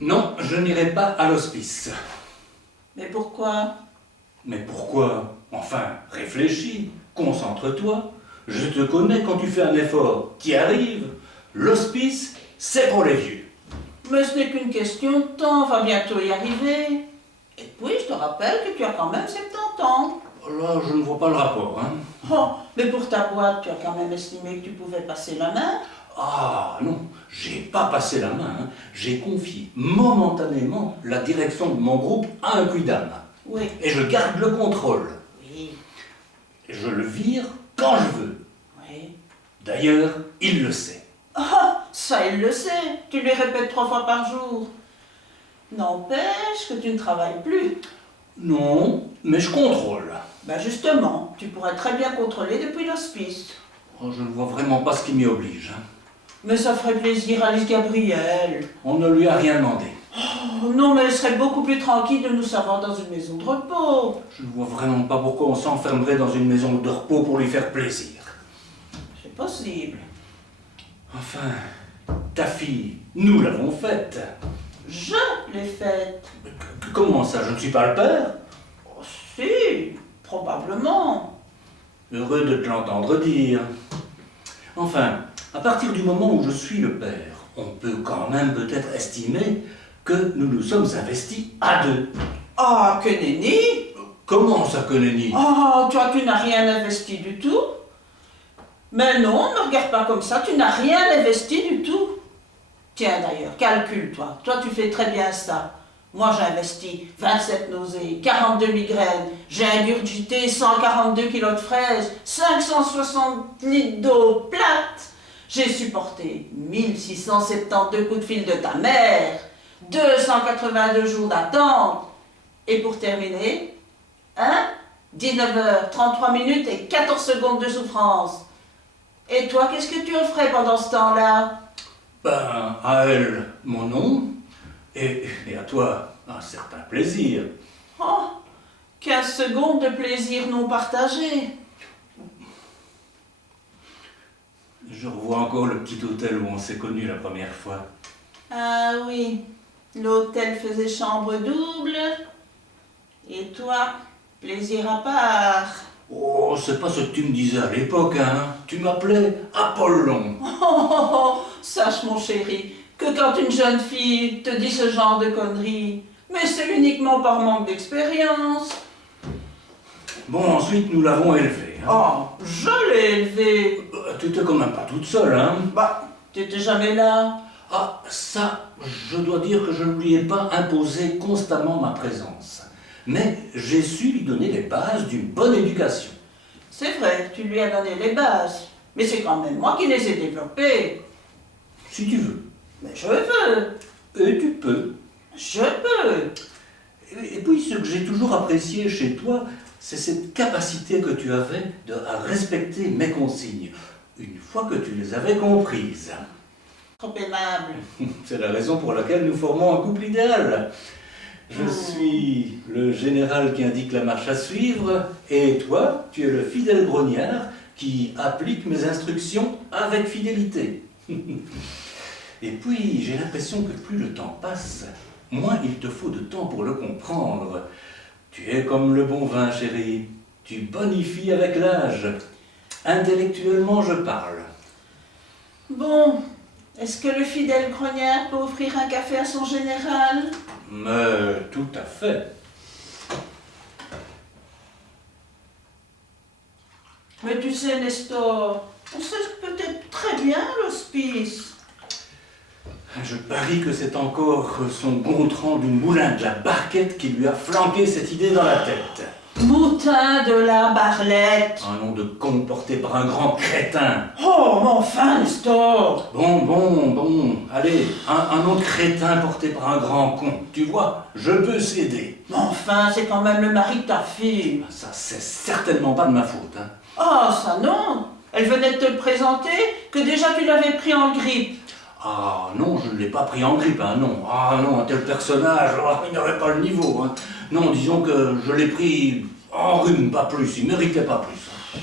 Non, je n'irai pas à l'hospice. Mais pourquoi? Mais pourquoi? Enfin, réfléchis, concentre-toi. Je te connais, quand tu fais un effort, t'y arrives. L'hospice, c'est pour les vieux. Mais ce n'est qu'une question de temps, on va bientôt y arriver. Et puis, je te rappelle que tu as quand même 70 ans. Là, je ne vois pas le rapport, hein. Oh, mais pour ta boîte, tu as quand même estimé que tu pouvais passer la main. Ah non, j'ai pas passé la main, hein. J'ai confié momentanément la direction de mon groupe à un quidam. Oui. Et je garde le contrôle. Oui. Je le vire quand je veux. Oui. D'ailleurs, il le sait. Ah, ça il le sait. Tu lui répètes 3 fois par jour. N'empêche que tu ne travailles plus. Non, mais je contrôle. Ben justement, tu pourrais très bien contrôler depuis l'hospice. Oh, je ne vois vraiment pas ce qui m'y oblige, hein. Mais ça ferait plaisir à Alice Gabriel. On ne lui a rien demandé. Oh, non, mais elle serait beaucoup plus tranquille de nous savoir dans une maison de repos. Je ne vois vraiment pas pourquoi on s'enfermerait dans une maison de repos pour lui faire plaisir. C'est possible. Enfin, ta fille, nous l'avons faite. Je l'ai faite. Comment ça, je ne suis pas le père? Oh, si, probablement. Heureux de te l'entendre dire. Enfin, à partir du moment où je suis le père, on peut quand même peut-être estimer que nous nous sommes investis à deux. Ah, que nenni! Comment ça, que nenni? Oh, toi, tu n'as rien investi du tout. Mais non, ne regarde pas comme ça, tu n'as rien investi du tout. Tiens d'ailleurs, calcule toi. Toi, tu fais très bien ça. Moi, j'ai investi 27 nausées, 42 migraines, j'ai ingurgité 142 kilos de fraises, 560 litres d'eau plate. J'ai supporté 1672 coups de fil de ta mère, 282 jours d'attente. Et pour terminer, 19h, 33 minutes et 14 secondes de souffrance. Et toi, qu'est-ce que tu offrais pendant ce temps-là? Ben, à elle, mon nom, et à toi, un certain plaisir. Oh, 15 secondes de plaisir non partagé. Je revois encore le petit hôtel où on s'est connus la première fois. Ah oui, l'hôtel faisait chambre double. Et toi, plaisir à part. Oh, c'est pas ce que tu me disais à l'époque, hein. Tu m'appelais Apollon. Oh, sache mon chéri, que quand une jeune fille te dit ce genre de conneries, mais c'est uniquement par manque d'expérience. Bon, ensuite, nous l'avons élevé, hein. Oh, je l'ai élevé. Tu étais quand même pas toute seule, hein. Bah, t'étais jamais là. Ah, ça, je dois dire que je ne lui ai pas imposé constamment ma présence. Mais j'ai su lui donner les bases d'une bonne éducation. C'est vrai, tu lui as donné les bases. Mais c'est quand même moi qui les ai développées. Si tu veux. Mais je veux. Et tu peux. Je peux. Et puis, ce que j'ai toujours apprécié chez toi, c'est cette capacité que tu avais à respecter mes consignes, une fois que tu les avais comprises. Trop aimable. C'est la raison pour laquelle nous formons un couple idéal. Je suis le général qui indique la marche à suivre, et toi, tu es le fidèle grognard qui applique mes instructions avec fidélité. Et puis, j'ai l'impression que plus le temps passe, moins il te faut de temps pour le comprendre. Tu es comme le bon vin, chérie. Tu bonifies avec l'âge. Intellectuellement, je parle. Bon, est-ce que le fidèle grognard peut offrir un café à son général? Mais tout à fait. Mais tu sais, Nestor, on sait peut-être très bien l'hospice. Je parie que c'est encore son Gontran du moulin de la Barquette qui lui a flanqué cette idée dans la tête. Moutin de la Barlette. Un nom de con porté par un grand crétin. Oh, mais enfin, Nestor. Bon, allez, un nom de crétin porté par un grand con. Tu vois, je peux céder. Mais enfin, c'est quand même le mari de ta fille. Ça, c'est certainement pas de ma faute, hein. Ah, ça non. Elle venait de te le présenter, que déjà tu l'avais pris en grippe. Ah non, je ne l'ai pas pris en grippe, hein, non. Ah non, un tel personnage, il n'aurait pas le niveau, hein. Non, disons que je l'ai pris en rhume, pas plus, il ne méritait pas plus.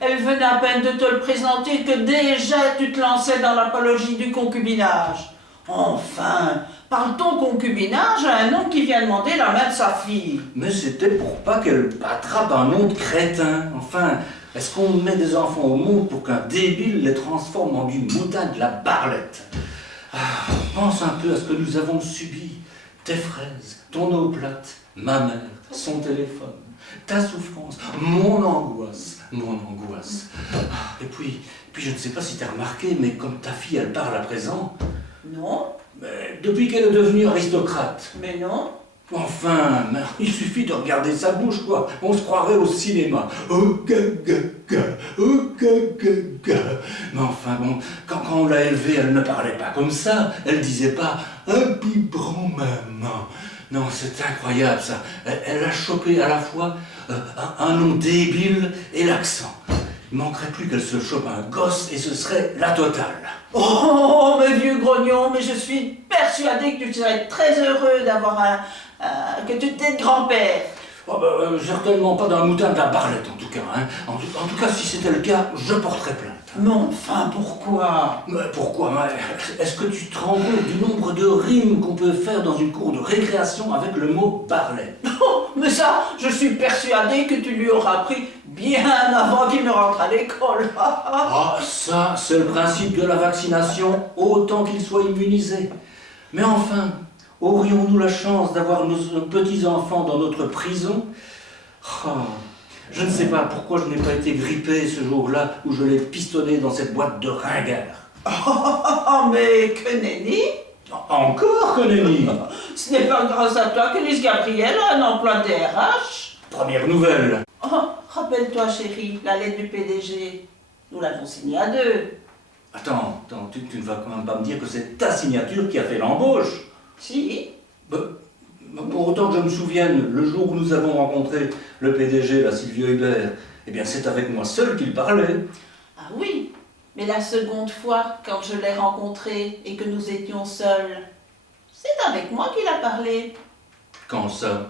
Elle venait à peine de te le présenter que déjà tu te lançais dans l'apologie du concubinage. Enfin, pas parle-t-on concubinage à un homme qui vient demander la main de sa fille? Mais c'était pour pas qu'elle attrape un nom de crétin. Enfin, est-ce qu'on met des enfants au monde pour qu'un débile les transforme en du moutin de la barlette? Pense un peu à ce que nous avons subi. Tes fraises, ton eau plate, ma mère, son téléphone, ta souffrance, mon angoisse, mon angoisse. Et puis je ne sais pas si tu as remarqué, mais comme ta fille, elle parle à présent, Non, mais depuis qu'elle est devenue aristocrate. mais non. Enfin, mais il suffit de regarder sa bouche, quoi. On se croirait au cinéma. Oh, gaga, oh, gaga. Mais enfin, bon, quand on l'a élevée, elle ne parlait pas comme ça. Elle disait pas un biberon, maman. Non, c'est incroyable, ça. Elle a chopé à la fois un nom débile et l'accent. Il manquerait plus qu'elle se chope un gosse et ce serait la totale. Oh, mes vieux grognons, mais je suis persuadée que tu serais très heureux d'avoir que tu t'es grand-père. Oh certainement pas d'un moutin de la barlette, en tout cas. Hein. En tout cas, si c'était le cas, je porterais plainte. Mais enfin, pourquoi? Mais pourquoi? Est-ce que tu te rends compte du nombre de rimes qu'on peut faire dans une cour de récréation avec le mot barlette? Oh, mais ça, je suis persuadée que tu lui auras appris bien avant qu'il ne rentre à l'école. Ah, ça, c'est le principe de la vaccination, autant qu'il soit immunisé. Mais enfin, aurions-nous la chance d'avoir nos petits-enfants dans notre prison? Je ne sais pas pourquoi je n'ai pas été grippé ce jour-là où je l'ai pistonné dans cette boîte de ringards. Oh, mais que nenni! Encore que nenni! Ce n'est pas grâce à toi que Lise Gabriel a un emploi de DRH. Première nouvelle. Oh, rappelle-toi, chérie, la lettre du PDG. Nous l'avons signée à deux. Attends, tu ne vas quand même pas me dire que c'est ta signature qui a fait l'embauche? Si. Pour autant que je me souvienne, le jour où nous avons rencontré le PDG, la Silvio Hubert, eh bien c'est avec moi seul qu'il parlait. Ah oui, mais la seconde fois, quand je l'ai rencontré et que nous étions seuls, c'est avec moi qu'il a parlé. Quand ça?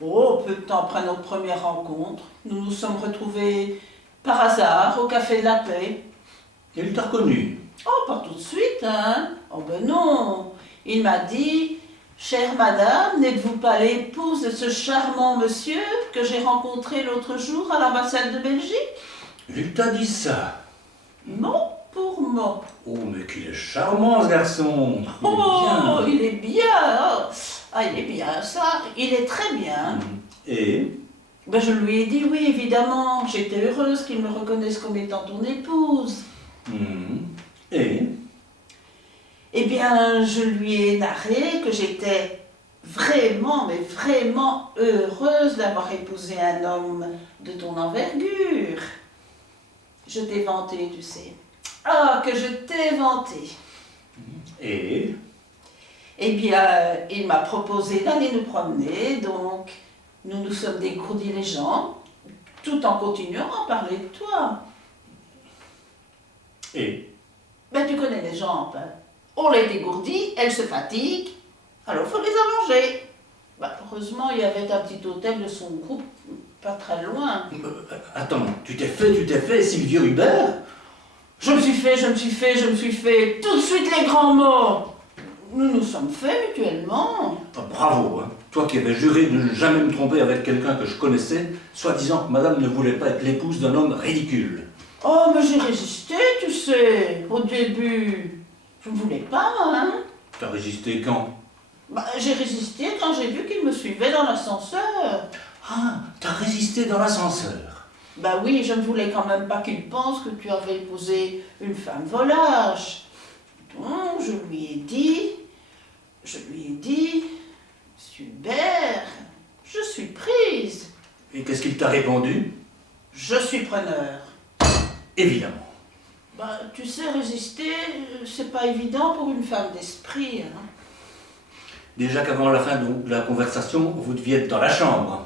Oh, peu de temps après notre première rencontre, nous nous sommes retrouvés par hasard au Café de la Paix. Il t'a reconnu? Oh, pas tout de suite, hein? Oh ben non. Il m'a dit, chère madame, n'êtes-vous pas l'épouse de ce charmant monsieur que j'ai rencontré l'autre jour à l'ambassade de Belgique? Il t'a dit ça? Mot pour mot. Oh, mais qu'il est charmant, ce garçon! Il est bien. Oh. Ah, il est bien, ça. Il est très bien. Et? Ben, je lui ai dit oui, évidemment. J'étais heureuse qu'il me reconnaisse comme étant ton épouse. Et? Eh bien, je lui ai narré que j'étais vraiment, mais vraiment heureuse d'avoir épousé un homme de ton envergure. Je t'ai vanté, tu sais. Ah, que je t'ai vanté. Et? Eh bien, il m'a proposé d'aller nous promener, donc nous nous sommes dégourdis les jambes, tout en continuant à parler de toi. Et? Ben, tu connais les jambes, hein. On les dégourdit, elles se fatiguent, alors il faut les allonger. Ben, heureusement, il y avait un petit hôtel de son groupe, pas très loin. Attends, tu t'es fait, Silvio Hubert? Je me suis fait, tout de suite les grands mots. Nous nous sommes faits mutuellement. Ah, bravo, hein. Toi qui avais juré de ne jamais me tromper avec quelqu'un que je connaissais, soi-disant que madame ne voulait pas être l'épouse d'un homme ridicule. Oh, mais j'ai résisté, tu sais, au début. Je ne voulais pas, hein. T'as résisté quand? J'ai résisté quand j'ai vu qu'il me suivait dans l'ascenseur. Ah, t'as résisté dans l'ascenseur. Oui, je ne voulais quand même pas qu'il pense que tu avais épousé une femme volage. Donc, je lui ai dit, Monsieur Hubert, je suis prise. Et qu'est-ce qu'il t'a répondu? Je suis preneur. Évidemment. Tu sais, résister, c'est pas évident pour une femme d'esprit, hein. Déjà qu'avant la fin de la conversation, vous deviez être dans la chambre.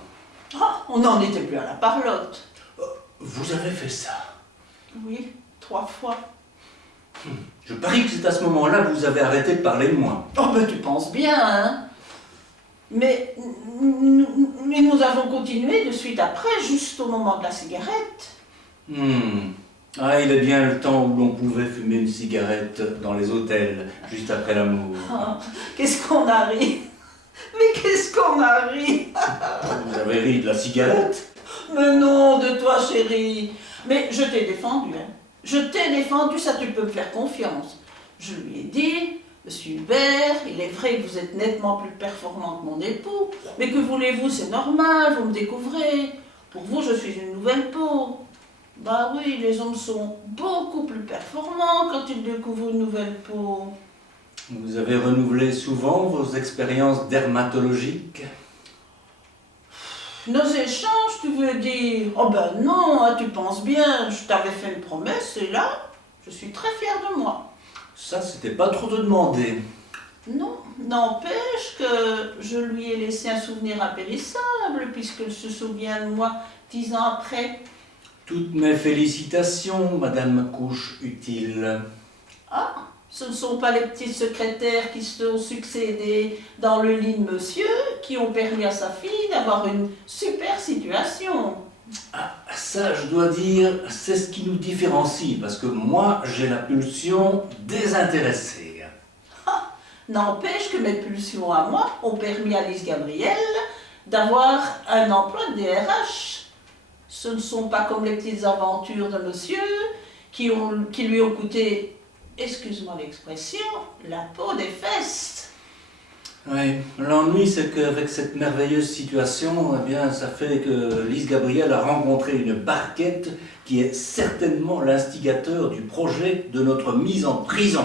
Ah, on n'en était plus à la parlotte. Vous avez fait ça? Oui, 3 fois. Je parie que c'est à ce moment-là que vous avez arrêté de parler de moi. Oh, tu penses bien, hein. Mais nous avons continué de suite après, juste au moment de la cigarette. Ah, il est bien le temps où l'on pouvait fumer une cigarette dans les hôtels, juste après l'amour. Oh, qu'est-ce qu'on a ri. Mais qu'est-ce qu'on a ri. Vous avez ri de la cigarette? Mais non, de toi, chérie. Mais je t'ai défendu, hein. Je t'ai défendu, ça tu peux me faire confiance. Je lui ai dit, Monsieur Hubert, il est vrai que vous êtes nettement plus performant que mon époux, mais que voulez-vous, c'est normal, vous me découvrez. Pour vous, je suis une nouvelle peau. Bah oui, les hommes sont beaucoup plus performants quand ils découvrent une nouvelle peau. Vous avez renouvelé souvent vos expériences dermatologiques? Nos échanges, tu veux dire? Oh ben non, hein, tu penses bien, je t'avais fait une promesse et là, je suis très fière de moi. Ça, c'était pas trop de demander. Non, n'empêche que je lui ai laissé un souvenir impérissable puisqu'elle se souvient de moi 10 ans après. Toutes mes félicitations, Madame Couche Utile. Ah, ce ne sont pas les petits secrétaires qui se sont succédés dans le lit de monsieur qui ont permis à sa fille d'avoir une super situation. Ah, ça, je dois dire, c'est ce qui nous différencie, parce que moi, j'ai la pulsion désintéressée. N'empêche que mes pulsions à moi ont permis à Lise Gabriel d'avoir un emploi de DRH. Ce ne sont pas comme les petites aventures de monsieur qui lui ont coûté, excuse-moi l'expression, la peau des fesses. Oui, l'ennui, c'est qu'avec cette merveilleuse situation, eh bien, ça fait que Lise Gabriel a rencontré une barquette qui est certainement l'instigateur du projet de notre mise en prison.